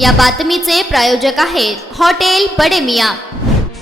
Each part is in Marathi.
या बातमीचे प्रायोजक आहेत हॉटेल बडे मियां।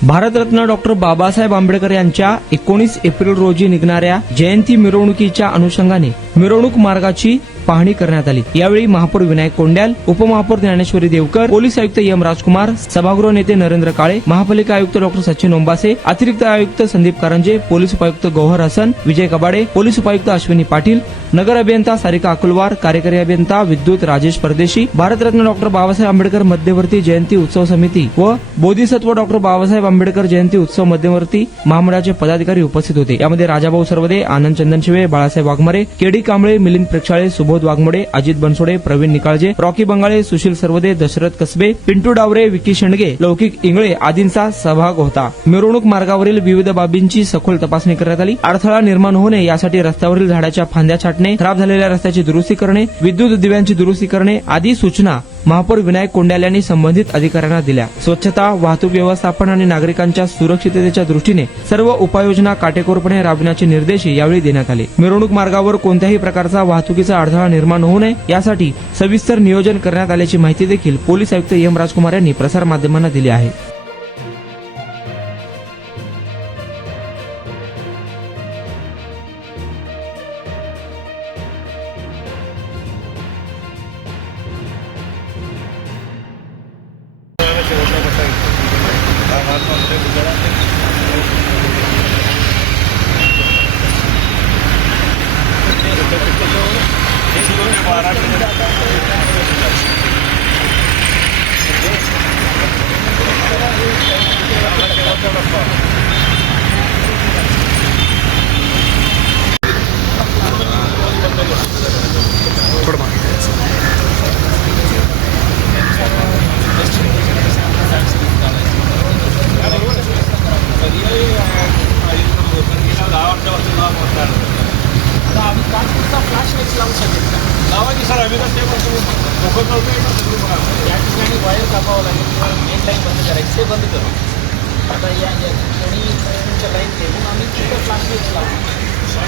भारतरत्न डॉक्टर बाबासाहेब आंबेडकर यांच्या 19 एप्रिल रोजी निघणाऱ्या जयंती मिरवणुकीच्या अनुषंगाने मिरवणूक मार्गाची पाहणी करण्यात आली। यावेळी महापौर विनायक कोंड्याल, उपमहापौर ज्ञानेश्वरी देवकर, पोलीस आयुक्त एम राजकुमार, सभागृह नेते नरेंद्र काळे, महापालिका आयुक्त डॉक्टर सचिन ओंबासे, अतिरिक्त आयुक्त संदीप कारंजे, पोलीस उपायुक्त गौहर हसन, विजय कबाडे, पोलीस उपायुक्त अश्विनी पाटील, नगर अभियंता सारिका अकुलवार, कार्यकारी अभियंता विद्युत राजेश परदेशी, भारतरत्न डॉक्टर बाबासाहेब आंबेडकर मध्यवर्ती जयंती उत्सव समिती व बोधिसत्व डॉक्टर बाबासाहेब आंबेडकर जयंती उत्सव मध्यवर्ती महामंडळाचे पदाधिकारी उपस्थित होते। यामध्ये राजाभाऊ सरवदे, आनंद चंदनशिवे, बाळासाहेब वाघमारे, केडी कांबळे, मिलिंद प्रेक्षाळे, सुबोध वाघमोडे, अजित बनसोडे, प्रवीण निकाळजे, रॉकी बंगाळे, सुशील सरवदे, दशरथ कसबे, पिंटू डावरे, विकी शेंडगे, लौकिक इंगळे आदींचा सहभाग होता। मिरवणूक मार्गावरील विविध बाबींची सखोल तपासणी करण्यात आली। अडथळा निर्माण होऊ नये यासाठी रस्त्यावरील झाडाच्या फांद्या छाटणे, खराब झालेल्या रस्त्याची दुरुस्ती करणे, विद्युत दिव्यांची दुरुस्ती करणे आदी सूचना महापौर विनायक कोंड्याल यांनी संबंधित अधिकाऱ्यांना दिल्या। स्वच्छता, वाहतूक व्यवस्थापन आणि नागरिकांच्या सुरक्षिततेच्या दृष्टीने सर्व उपाययोजना काटेकोरपणे राबविण्याचे निर्देश यावेळी देण्यात आले। मिरवणूक मार्गावर कोणत्याही प्रकारचा वाहतुकीचा अडथळा निर्माण होऊ नये यासाठी सविस्तर नियोजन करण्यात आल्याची माहिती देखील पोलीस आयुक्त एम राजकुमार यांनी प्रसारमाध्यमांना दिली आहे।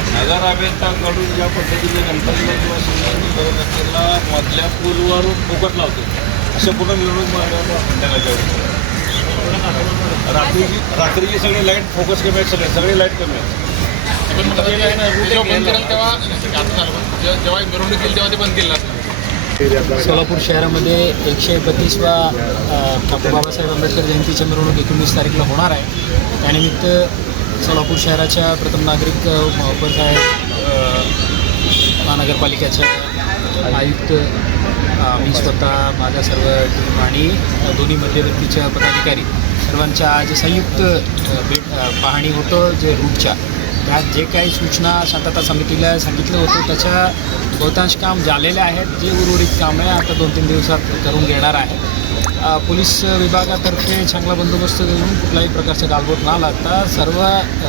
नगर अभियंताकडून ज्या पद्धतीने गणपतीला किंवा शिवरायांनी करत असलेला मधल्या पूलवरून फुकट लावते अशा पूर्ण मिरवणूक मार्गावर संध्याकाळच्या रात्रीची सगळे लाईट फोकस कमी आहेत, सगळे लाईट कमी आहेत। जेव्हा मिरवणूक केली तेव्हा ते बंद केलं असतं। सोलापूर शहरामध्ये 132वा डॉक्टर बाबासाहेब आंबेडकर जयंतीची मिरवणूक 19 तारखेला होणार आहे। त्यानिमित्त सोलापूर शहराच्या प्रथम नागरिक महापौर साहेब, महानगरपालिकेचे आयुक्त, मी स्वतः, माझा सर्व टीम आणि दोन्ही मध्यवर्तीच्या पदाधिकारी सर्वांच्या आज संयुक्त पाहणी होतं। जे रूटच्या त्यात जे काही सूचना शांतता समितीला सांगितलं होतं त्याच्या बहुतांश काम झालेले आहेत। जे उर्वरित कामे आता 2-3 दिवसात करून घेणार आहे। पोलीस विभागातर्फे चांगला बंदोबस्त देऊन कुठल्याही प्रकारचा गालबोट न लागता सर्व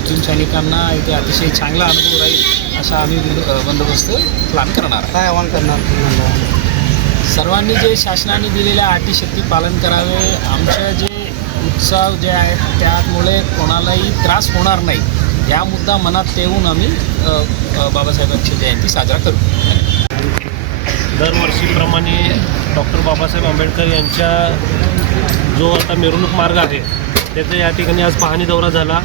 टीम सैनिकांना इथे अतिशय चांगला अनुभव राहील असा आम्ही बंदोबस्त प्लॅन करणार। काय आवाहन करणार? सर्वांनी जे शासनाने दिलेल्या अटीशक्ती पालन करावे। आमचे जे उत्सव जे आहेत त्यामुळे कोणालाही त्रास होणार नाही या मुद्दा मनात ठेवून आम्ही बाबासाहेबांची जयंती साजरा करू। दरवर्षीप्रमाणे डॉक्टर बाबासाहेब आंबेडकर यांच्या जो आता मिरवणूक मार्ग आहे त्याचा या ठिकाणी आज पाहणी दौरा झाला।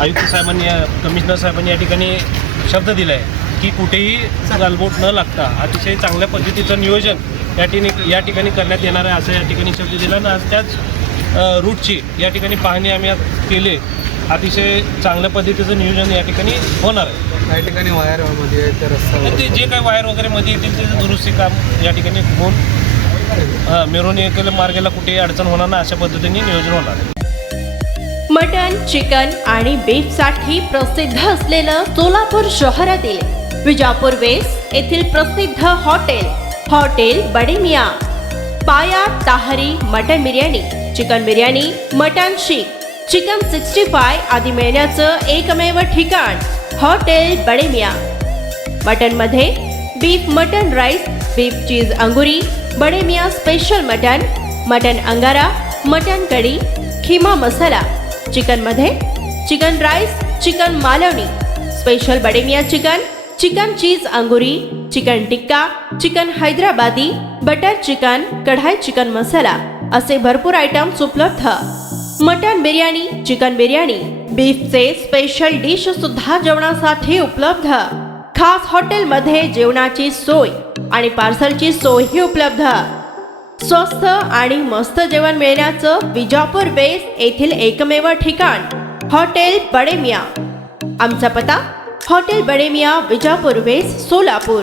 आयुक्त साहेबांनी, कमिशनर साहेबांनी या ठिकाणी शब्द दिला आहे की कुठेही गालबोट न लागता अतिशय चांगल्या पद्धतीचं नियोजन या ठिकाणी करण्यात येणार आहे असं या ठिकाणी शब्द दिला आणि आज त्याच रूटची या ठिकाणी पाहणी आम्ही आज केली। अतिशय चांगल्या पद्धतीचं नियोजन या ठिकाणी होणार आहे। काही ठिकाणी वायरमध्ये तर ते जे काही वायर वगैरे मध्ये येतील ते दुरुस्ती काम या ठिकाणी होऊन मिरवणुकीला मार्गाला कुठेही अडचण होणार नाही अशा पद्धतीने नियोजन होणार आहे। मटन, चिकन आणि बीफ साठी प्रसिद्ध असलेलं सोलापूर शहरातील विजापूर वेस्ट येथील प्रसिद्ध hotel Bade Miyan. Paya tahri mutton biryani, chicken biryani, mutton seekh, chicken 65 आदी मिळण्याचं एकमेव ठिकाण हॉटेल बडे मियां। मटन मध्ये beef mutton rice, beef cheese angoori, Bade Miyan special mutton angara, mutton kadhi, keema masala. Chicken मध्ये chicken rice, chicken Malvani, special Bade Miyan chicken, chicken cheese angoori, chicken tikka, chicken Hyderabadi, butter chicken, kadai chicken masala असे भरपूर आयटम्स उपलब्ध. मटन बिर्याणी, चिकन बिर्याणी, बीफचे स्पेशल डिश सुद्धा जेवणासाठी उपलब्ध. खास हॉटेलमध्ये जेवणाची सोय आणि पार्सलची सोयही उपलब्ध. स्वस्त आणि मस्त जेवण मिळण्याचं विजापूर वेस्ट येथील एकमेव ठिकाण हॉटेल बडे मियाँ. आमचा पत्ता हॉटेल बडे मियाँ, विजापूर वेस्ट, सोलापूर.